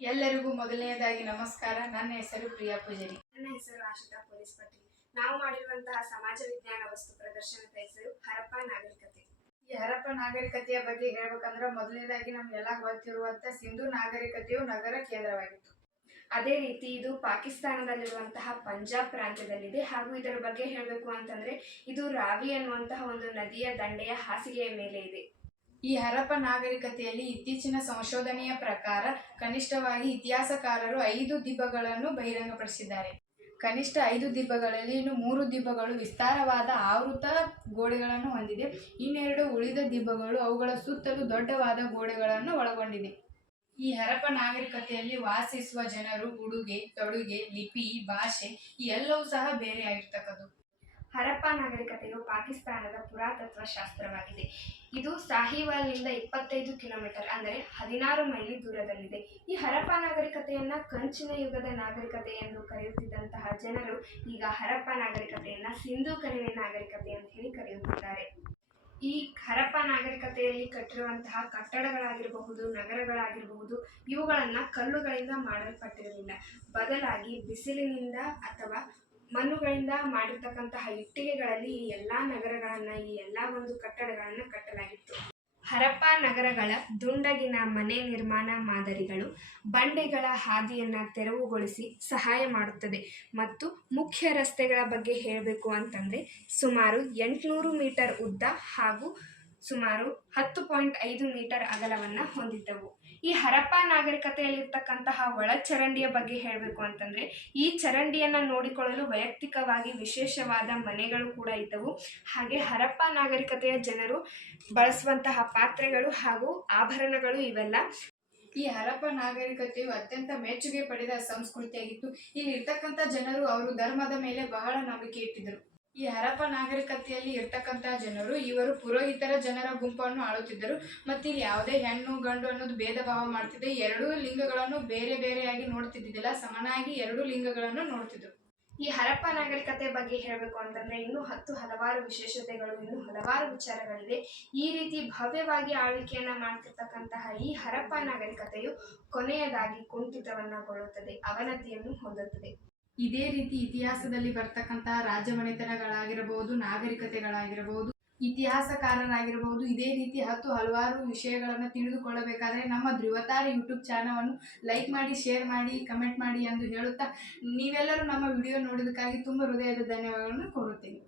ಎಲ್ಲರಿಗೂ ಮೊದಲನೆಯದಾಗಿ ನಮಸ್ಕಾರ. ನನ್ನ ಹೆಸರು ಪ್ರಿಯಾ ಪೂಜಾರಿ. ನನ್ನ ಹೆಸರು ಆಶಿತಾ ಪೊಲೀಸ್ ಪಟೇಲ್. ನಾವು ಮಾಡಿರುವಂತಹ ಸಮಾಜ ವಿಜ್ಞಾನ ವಸ್ತು ಪ್ರದರ್ಶನದ ಹೆಸರು ಹರಪ್ಪ ನಾಗರಿಕತೆ. ಈ ಹರಪ್ಪ ನಾಗರಿಕತೆಯ ಬಗ್ಗೆ ಹೇಳ್ಬೇಕಂದ್ರೆ ಮೊದಲನೇದಾಗಿ ನಮ್ಗೆಲ್ಲ ಗೊತ್ತಿರುವಂತ ಸಿಂಧು ನಾಗರಿಕತೆಯು ನಗರ ಕೇಂದ್ರವಾಗಿತ್ತು. ಅದೇ ರೀತಿ ಇದು ಪಾಕಿಸ್ತಾನದಲ್ಲಿರುವಂತಹ ಪಂಜಾಬ್ ಪ್ರಾಂತ್ಯದಲ್ಲಿದೆ. ಹಾಗೂ ಇದರ ಬಗ್ಗೆ ಹೇಳಬೇಕು ಅಂತಂದ್ರೆ ಇದು ರಾವಿ ಅನ್ನುವಂತಹ ಒಂದು ನದಿಯ ದಂಡೆಯ ಹಾಸಿಗೆಯ ಮೇಲೆ ಇದೆ. ಈ ಹರಪ್ಪ ನಾಗರಿಕತೆಯಲ್ಲಿ ಇತ್ತೀಚಿನ ಸಂಶೋಧನೆಯ ಪ್ರಕಾರ ಕನಿಷ್ಠವಾಗಿ ಇತಿಹಾಸಕಾರರು ಐದು ದಿಬ್ಬಗಳನ್ನು ಬಹಿರಂಗಪಡಿಸಿದ್ದಾರೆ. ಕನಿಷ್ಠ ಐದು ದಿಬ್ಬಗಳಲ್ಲಿ ಇನ್ನು ಮೂರು ದಿಬ್ಬಗಳು ವಿಸ್ತಾರವಾದ ಆವೃತ ಗೋಡೆಗಳನ್ನು ಹೊಂದಿದೆ. ಇನ್ನೆರಡು ಉಳಿದ ದಿಬ್ಬಗಳು ಅವುಗಳ ಸುತ್ತಲೂ ದೊಡ್ಡವಾದ ಗೋಡೆಗಳನ್ನು ಒಳಗೊಂಡಿದೆ. ಈ ಹರಪ್ಪ ನಾಗರಿಕತೆಯಲ್ಲಿ ವಾಸಿಸುವ ಜನರು ಉಡುಗೆ, ತೊಡುಗೆ, ಲಿಪಿ, ಭಾಷೆ ಎಲ್ಲವೂ ಸಹ ಬೇರೆಯಾಗಿರ್ತಕ್ಕದ್ದು. ಹರಪ್ಪ ನಾಗರಿಕತೆಯು ಪಾಕಿಸ್ತಾನದ ಪುರಾತತ್ವ ಶಾಸ್ತ್ರವಾಗಿದೆ ಇದು ಸಾಹಿವಾಲ್ನಿಂದ ಇಪ್ಪತ್ತೈದು ಕಿಲೋಮೀಟರ್, ಅಂದರೆ ಹದಿನಾರು ಮೈಲಿ ದೂರದಲ್ಲಿದೆ. ಈ ಹರಪ್ಪ ನಾಗರಿಕತೆಯನ್ನ ಕಂಚಿನ ಯುಗದ ನಾಗರಿಕತೆ ಎಂದು ಕರೆಯುತ್ತಿದ್ದಂತಹ ಜನರು ಈಗ ಹರಪ್ಪ ನಾಗರಿಕತೆಯನ್ನ ಸಿಂಧು ಕಣಿವೆ ನಾಗರಿಕತೆ ಅಂತ ಹೇಳಿ ಕರೆಯುತ್ತಿದ್ದಾರೆ. ಈ ಹರಪ್ಪ ನಾಗರಿಕತೆಯಲ್ಲಿ ಕಟ್ಟಿರುವಂತಹ ಕಟ್ಟಡಗಳಾಗಿರಬಹುದು, ನಗರಗಳಾಗಿರಬಹುದು, ಇವುಗಳನ್ನ ಕಲ್ಲುಗಳಿಂದ ಮಾಡಲ್ಪಟ್ಟಿರಲಿಲ್ಲ ಬದಲಾಗಿ ಬಿಸಿಲಿನಿಂದ ಅಥವಾ ಮಣ್ಣುಗಳಿಂದ ಮಾಡಿರ್ತಕ್ಕಂತಹ ಇಟ್ಟಿಗೆಗಳಲ್ಲಿ ಈ ಎಲ್ಲಾ ನಗರಗಳನ್ನ, ಈ ಎಲ್ಲಾ ಒಂದು ಕಟ್ಟಡಗಳನ್ನ ಕಟ್ಟಲಾಗಿತ್ತು. ಹರಪ್ಪ ನಗರಗಳ ದುಂಡಗಿನ ಮನೆ ನಿರ್ಮಾಣ ಮಾದರಿಗಳು ಬಂಡೆಗಳ ಹಾದಿಯನ್ನ ತೆರವುಗೊಳಿಸಿ ಸಹಾಯ ಮಾಡುತ್ತದೆ. ಮತ್ತು ಮುಖ್ಯ ರಸ್ತೆಗಳ ಬಗ್ಗೆ ಹೇಳಬೇಕು ಅಂತಂದ್ರೆ ಸುಮಾರು ಎಂಟುನೂರು ಮೀಟರ್ ಉದ್ದ ಹಾಗೂ ಸುಮಾರು ಹತ್ತು ಪಾಯಿಂಟ್ ಐದು ಮೀಟರ್ ಅಗಲವನ್ನ ಹೊಂದಿದ್ದವು. ಈ ಹರಪ್ಪ ನಾಗರಿಕತೆಯಲ್ಲಿರ್ತಕ್ಕಂತಹ ಒಳಚರಂಡಿಯ ಬಗ್ಗೆ ಹೇಳಬೇಕು ಅಂತಂದ್ರೆ, ಈ ಚರಂಡಿಯನ್ನ ನೋಡಿಕೊಳ್ಳಲು ವೈಯಕ್ತಿಕವಾಗಿ ವಿಶೇಷವಾದ ಮನೆಗಳು ಕೂಡ ಇದ್ದವು. ಹಾಗೆ ಹರಪ್ಪ ನಾಗರಿಕತೆಯ ಜನರು ಬಳಸುವಂತಹ ಪಾತ್ರೆಗಳು ಹಾಗೂ ಆಭರಣಗಳು ಇವೆಲ್ಲ ಈ ಹರಪ್ಪ ನಾಗರಿಕತೆಯು ಅತ್ಯಂತ ಮೆಚ್ಚುಗೆ ಪಡೆದ ಸಂಸ್ಕೃತಿಯಾಗಿತ್ತು. ಇಲ್ಲಿ ಇರ್ತಕ್ಕಂಥ ಜನರು ಅವರು ಧರ್ಮದ ಮೇಲೆ ಬಹಳ ನಂಬಿಕೆ ಇಟ್ಟಿದ್ದರು. ಈ ಹರಪ್ಪ ನಾಗರಿಕತೆಯಲ್ಲಿ ಇರ್ತಕ್ಕಂತಹ ಜನರು, ಇವರು ಪುರೋಹಿತರ ಜನರ ಗುಂಪನ್ನು ಆಳುತ್ತಿದ್ದರು. ಮತ್ತು ಇಲ್ಲಿ ಯಾವುದೇ ಹೆಣ್ಣು, ಗಂಡು ಅನ್ನೋದು ಭೇದ ಭಾವ ಮಾಡ್ತಿದ್ದೆ. ಎರಡೂ ಲಿಂಗಗಳನ್ನು ಬೇರೆ ಬೇರೆಯಾಗಿ ನೋಡ್ತಿದ್ದಿದ್ದಿಲ್ಲ. ಸಮನಾಗಿ ಎರಡೂ ಲಿಂಗಗಳನ್ನು ನೋಡ್ತಿದ್ರು. ಈ ಹರಪ್ಪ ನಾಗರಿಕತೆ ಬಗ್ಗೆ ಹೇಳಬೇಕು ಅಂತಂದ್ರೆ ಇನ್ನೂ ಹತ್ತು ಹಲವಾರು ವಿಶೇಷತೆಗಳು, ಇನ್ನೂ ಹಲವಾರು ವಿಚಾರಗಳಿವೆ. ಈ ರೀತಿ ಭವ್ಯವಾಗಿ ಆಳ್ವಿಕೆಯನ್ನ ಮಾಡ್ತಿರ್ತಕ್ಕಂತಹ ಈ ಹರಪ್ಪ ನಾಗರಿಕತೆಯು ಕೊನೆಯದಾಗಿ ಕುಂಠಿತವನ್ನಗೊಳ್ಳುತ್ತದೆ, ಅವನತಿಯನ್ನು ಹೊಂದುತ್ತದೆ. ಇದೇ ರೀತಿ ಇತಿಹಾಸದಲ್ಲಿ ಬರ್ತಕ್ಕಂತಹ ರಾಜಮನೆತನಗಳಾಗಿರಬಹುದು, ನಾಗರಿಕತೆಗಳಾಗಿರಬಹುದು, ಇತಿಹಾಸಕಾರರಾಗಿರಬಹುದು, ಇದೇ ರೀತಿ ಹತ್ತು ಹಲವಾರು ವಿಷಯಗಳನ್ನು ತಿಳಿದುಕೊಳ್ಳಬೇಕಾದರೆ ನಮ್ಮ ಧ್ರುವತಾರ ಯೂಟ್ಯೂಬ್ ಚಾನಲನ್ನು ಲೈಕ್ ಮಾಡಿ, ಶೇರ್ ಮಾಡಿ, ಕಮೆಂಟ್ ಮಾಡಿ ಎಂದು ಹೇಳುತ್ತಾ ನೀವೆಲ್ಲರೂ ನಮ್ಮ ವಿಡಿಯೋ ನೋಡೋದಕ್ಕಾಗಿ ತುಂಬ ಹೃದಯದ ಧನ್ಯವಾದಗಳನ್ನು ಕೋರುತ್ತೇನೆ.